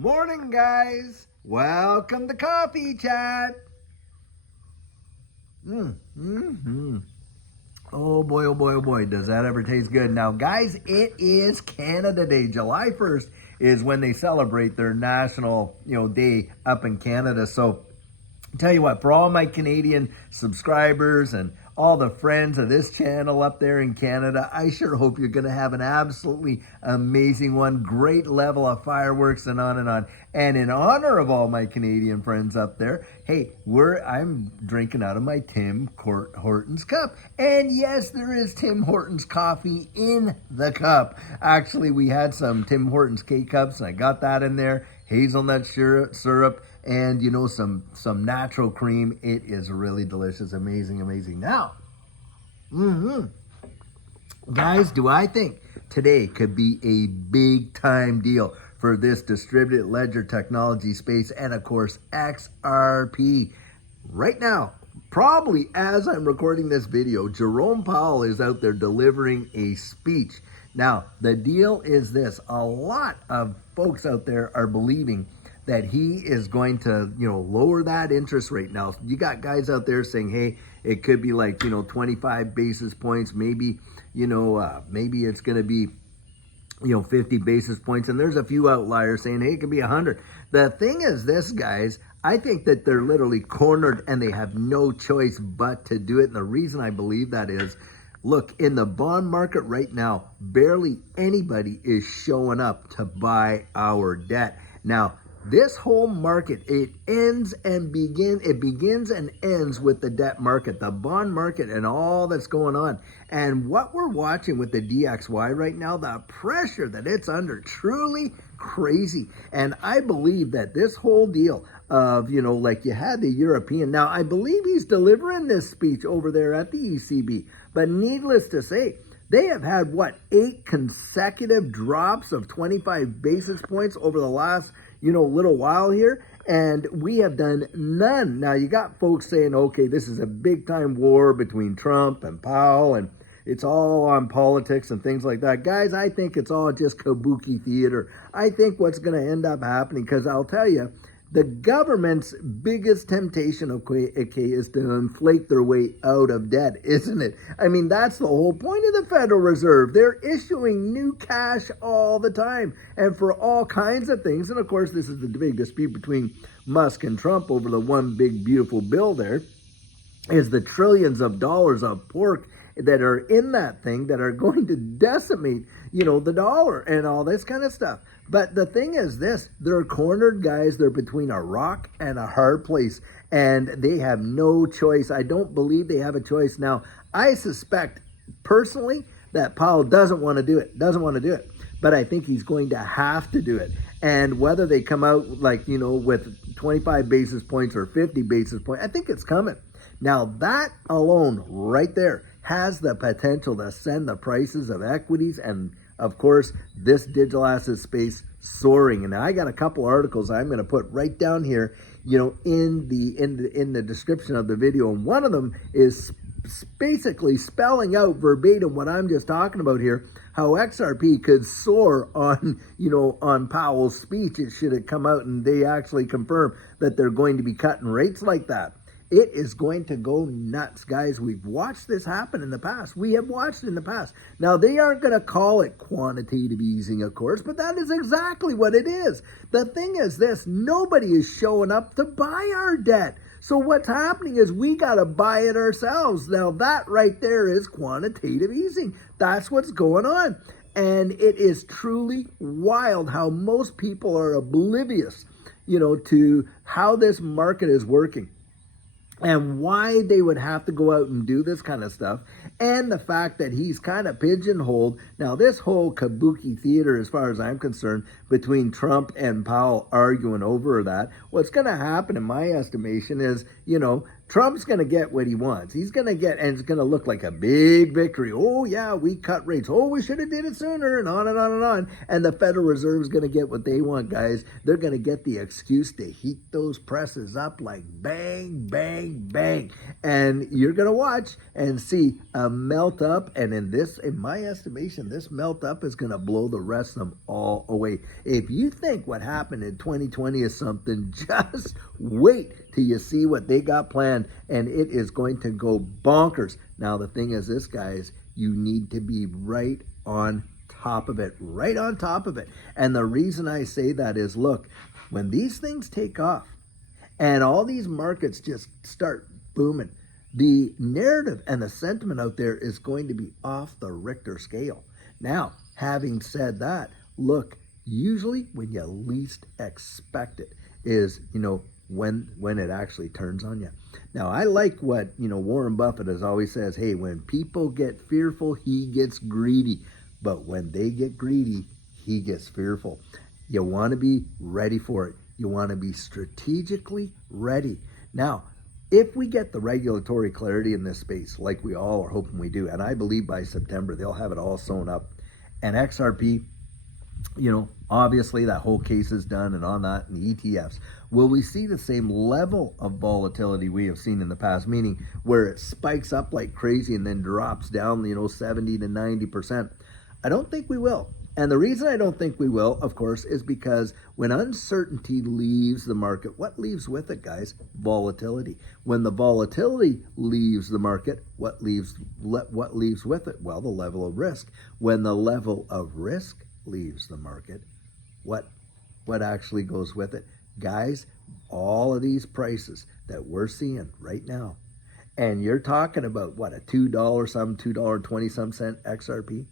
Morning, guys. Welcome to Coffee Chat. Oh boy, oh boy, oh boy, does that ever taste good. Now, guys, it is Canada Day. July 1st is when they celebrate their national, day up in Canada. So, tell you what, for all my Canadian subscribers and all the friends of this channel up there in Canada, I sure hope you're going to have an absolutely amazing one. Great level of fireworks and on and on. And in honor of all my Canadian friends up there, hey, I'm drinking out of my Tim Hortons cup. And yes, there is Tim Hortons coffee in the cup. Actually, we had some Tim Hortons K-Cups, and I got that in there. Hazelnut syrup, and some natural cream. It is really delicious, amazing. Now, guys, do I think today could be a big time deal for this distributed ledger technology space, and of course XRP? Right now, probably as I'm recording this video, Jerome Powell is out there delivering a speech. Now, the deal is this: a lot of folks out there are believing that he is going to, lower that interest rate. Now, you got guys out there saying, hey, it could be like, 25 basis points, maybe, maybe it's going to be, 50 basis points. And there's a few outliers saying, hey, it could be 100. The thing is this, guys, I think that they're literally cornered and they have no choice but to do it. And the reason I believe that is, look, in the bond market right now, barely anybody is showing up to buy our debt. Now, this whole market, it begins and ends with the debt market, the bond market, and all that's going on. And what we're watching with the DXY right now, the pressure that it's under, truly crazy. And I believe that this whole deal of, like you had the European, now I believe he's delivering this speech over there at the ECB, but needless to say, they have had, 8 consecutive drops of 25 basis points over the last, little while here, and we have done none. Now, you got folks saying, okay, this is a big-time war between Trump and Powell, and it's all on politics and things like that. Guys, I think it's all just kabuki theater. I think what's going to end up happening, because I'll tell you, the government's biggest temptation, okay, is to inflate their way out of debt, isn't it? I mean, that's the whole point of the Federal Reserve. They're issuing new cash all the time and for all kinds of things. And of course, this is the big dispute between Musk and Trump over the one big beautiful bill there, is the trillions of dollars of pork that are in that thing that are going to decimate, the dollar and all this kind of stuff. But the thing is this: they're cornered, guys. They're between a rock and a hard place, and they have no choice. I don't believe they have a choice. Now, I suspect personally that Powell doesn't want to do it, but I think he's going to have to do it. And whether they come out with 25 basis points or 50 basis points, I think it's coming. Now, that alone right there has the potential to send the prices of equities and, of course, this digital asset space soaring. And I got a couple articles I'm going to put right down here, in the description of the video. And one of them is basically spelling out verbatim what I'm just talking about here, how XRP could soar on Powell's speech. It should have come out and they actually confirm that they're going to be cutting rates like that. It is going to go nuts, guys. We've watched this happen in the past. We have watched it in the past. Now, they aren't going to call it quantitative easing, of course, but that is exactly what it is. The thing is this: nobody is showing up to buy our debt. So what's happening is we got to buy it ourselves. Now, that right there is quantitative easing. That's what's going on. And it is truly wild how most people are oblivious, to how this market is working and why they would have to go out and do this kind of stuff, and the fact that he's kind of pigeonholed. Now, this whole kabuki theater, as far as I'm concerned, between Trump and Powell arguing over that, what's going to happen, in my estimation, is, Trump's going to get what he wants. He's going to get, and it's going to look like a big victory. Oh, yeah, we cut rates. Oh, we should have did it sooner, and on and on and on. And the Federal Reserve is going to get what they want, guys. They're going to get the excuse to heat those presses up like bang, bang, bang. And you're going to watch and see a melt up. And in my estimation, this melt up is going to blow the rest of them all away. If you think what happened in 2020 is something, just wait till you see what they got planned, and it is going to go bonkers. Now, the thing is this, guys, you need to be right on top of it, right on top of it. And the reason I say that is, look, when these things take off and all these markets just start booming, the narrative and the sentiment out there is going to be off the Richter scale. Now, having said that, look, usually when you least expect it is, when it actually turns on you. Now, I like what, Warren Buffett has always says, hey, when people get fearful, he gets greedy. But when they get greedy, he gets fearful. You want to be ready for it. You want to be strategically ready. Now, if we get the regulatory clarity in this space, like we all are hoping we do, and I believe by September they'll have it all sewn up, and XRP, obviously that whole case is done and on that, and the ETFs, will we see the same level of volatility we have seen in the past, meaning where it spikes up like crazy and then drops down, 70 to 90%? I don't think we will. And the reason I don't think we will, of course, is because when uncertainty leaves the market, what leaves with it, guys? Volatility. When the volatility leaves the market, what leaves with it? Well, the level of risk. When the level of risk leaves the market, what actually goes with it? Guys, all of these prices that we're seeing right now, and you're talking about what, a $2.20 some cent XRP?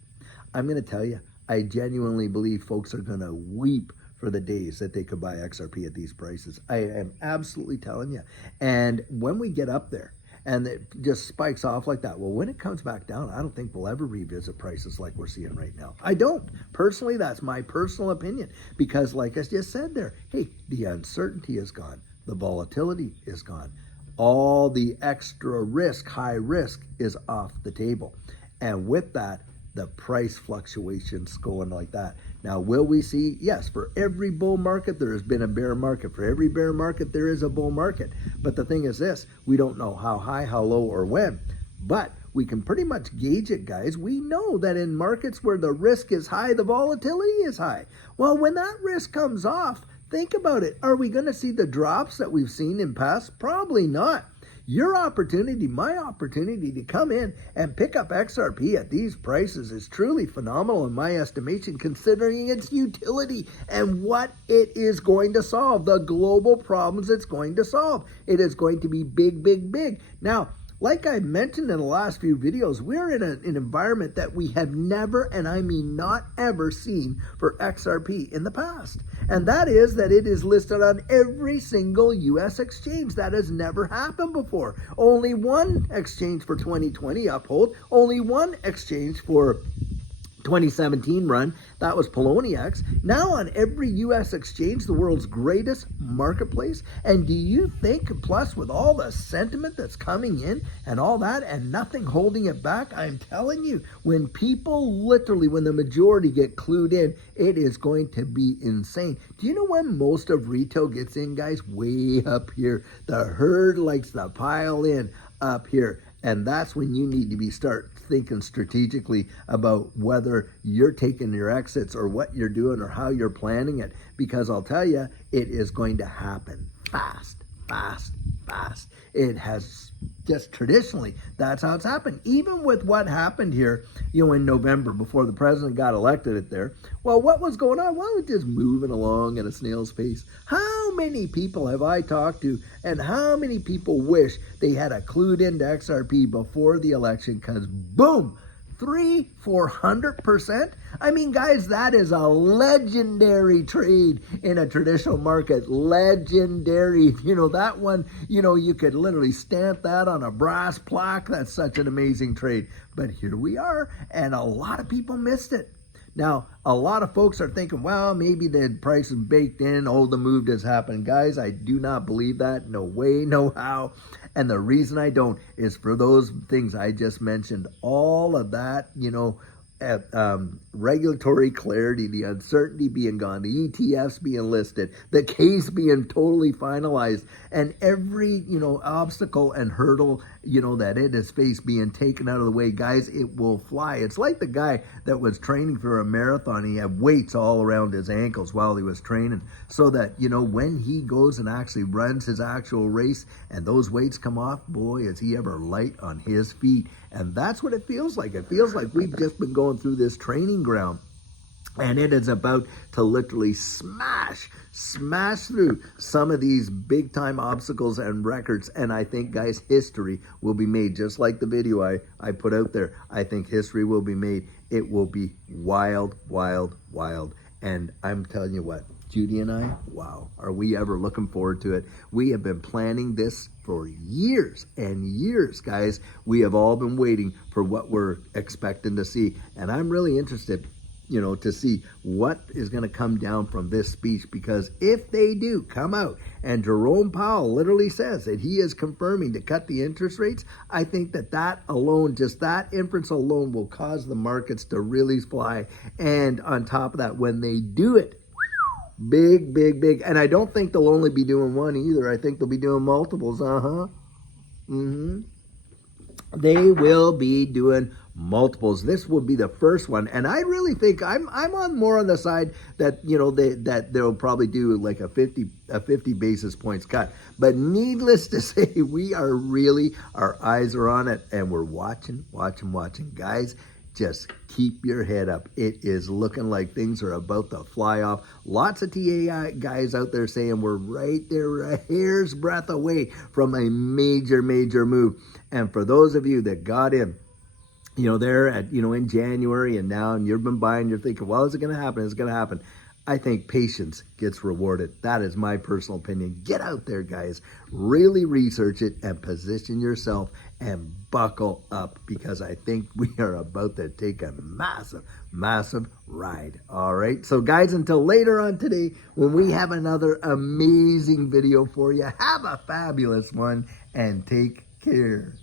I'm going to tell you, I genuinely believe folks are going to weep for the days that they could buy XRP at these prices. I am absolutely telling you. And when we get up there and it just spikes off like that, well, when it comes back down, I don't think we'll ever revisit prices like we're seeing right now. I don't. Personally, that's my personal opinion. Because like I just said there, hey, the uncertainty is gone. The volatility is gone. All the extra risk, high risk, is off the table. And with that, the price fluctuations going like that. Now, will we see? Yes, for every bull market, there has been a bear market. For every bear market, there is a bull market. But the thing is this, we don't know how high, how low, or when. But we can pretty much gauge it, guys. We know that in markets where the risk is high, the volatility is high. Well, when that risk comes off, think about it. Are we going to see the drops that we've seen in past? Probably not. Your opportunity, my opportunity to come in and pick up XRP at these prices is truly phenomenal in my estimation, considering its utility and what it is going to solve, the global problems it's going to solve. It is going to be big, big, big. Now, like I mentioned in the last few videos, we're in an environment that we have never, and I mean not ever, seen for XRP in the past. And that is that it is listed on every single U.S. exchange. That has never happened before. Only one exchange for 2020 Uphold, only one exchange for 2017 run, that was Poloniex. Now on every U.S. exchange, the world's greatest marketplace. And do you think, plus with all the sentiment that's coming in and all that and nothing holding it back, I'm telling you, when people literally, when the majority get clued in, it is going to be insane. Do you know when most of retail gets in, guys? Way up here. The herd likes to pile in up here. And that's when you need to start thinking strategically about whether you're taking your exits or what you're doing or how you're planning it. Because I'll tell you, it is going to happen fast, fast, fast. It has just traditionally, that's how it's happened. Even with what happened here, in November before the president got elected it there. Well, what was going on? Well, it was just moving along at a snail's pace. How many people have I talked to and how many people wish they had a clued into XRP before the election? Because boom, 300-400%. I mean, guys, that is a legendary trade in a traditional market. Legendary. That one, you could literally stamp that on a brass plaque. That's such an amazing trade. But here we are, and a lot of people missed it. Now, a lot of folks are thinking, well, maybe the price is baked in. Oh, the move has happened. Guys, I do not believe that. No way, no how. And the reason I don't is for those things I just mentioned. All of that, regulatory clarity, the uncertainty being gone, the ETFs being listed, the case being totally finalized, and every, obstacle and hurdle, that it has faced being taken out of the way. Guys, it will fly. It's like the guy that was training for a marathon. He had weights all around his ankles while he was training so that, when he goes and actually runs his actual race and those weights come off, boy, is he ever light on his feet. And that's what it feels like. It feels like we've just been going through this training ground. And it is about to literally smash through some of these big time obstacles and records. And I think, guys, history will be made. Just like the video I put out there, I think history will be made. It will be wild, wild, wild. And I'm telling you what, Judy and I, wow, are we ever looking forward to it. We have been planning this for years and years, guys. We have all been waiting for what we're expecting to see. And I'm really interested, to see what is going to come down from this speech, because if they do come out and Jerome Powell literally says that he is confirming to cut the interest rates, I think that alone, just that inference alone, will cause the markets to really fly. And on top of that, when they do it, big, big, big. And I don't think they'll only be doing one either. I think they'll be doing multiples. They will be doing multiples. This will be the first one, and I really think I'm on more on the side that that they'll probably do like a 50 basis points cut. But needless to say, we are really, our eyes are on it, and we're watching, guys. Just keep your head up. It is looking like things are about to fly off. Lots of TA guys out there saying we're right there, a hair's breadth away from a major, major move. And for those of you that got in, there at, in January and now, and you've been buying, you're thinking, well, is it going to happen? Is it going to happen? I think patience gets rewarded. That is my personal opinion. Get out there, guys. Really research it and position yourself and buckle up, because I think we are about to take a massive, massive ride. All right. So, guys, until later on today, when we have another amazing video for you, have a fabulous one and take care.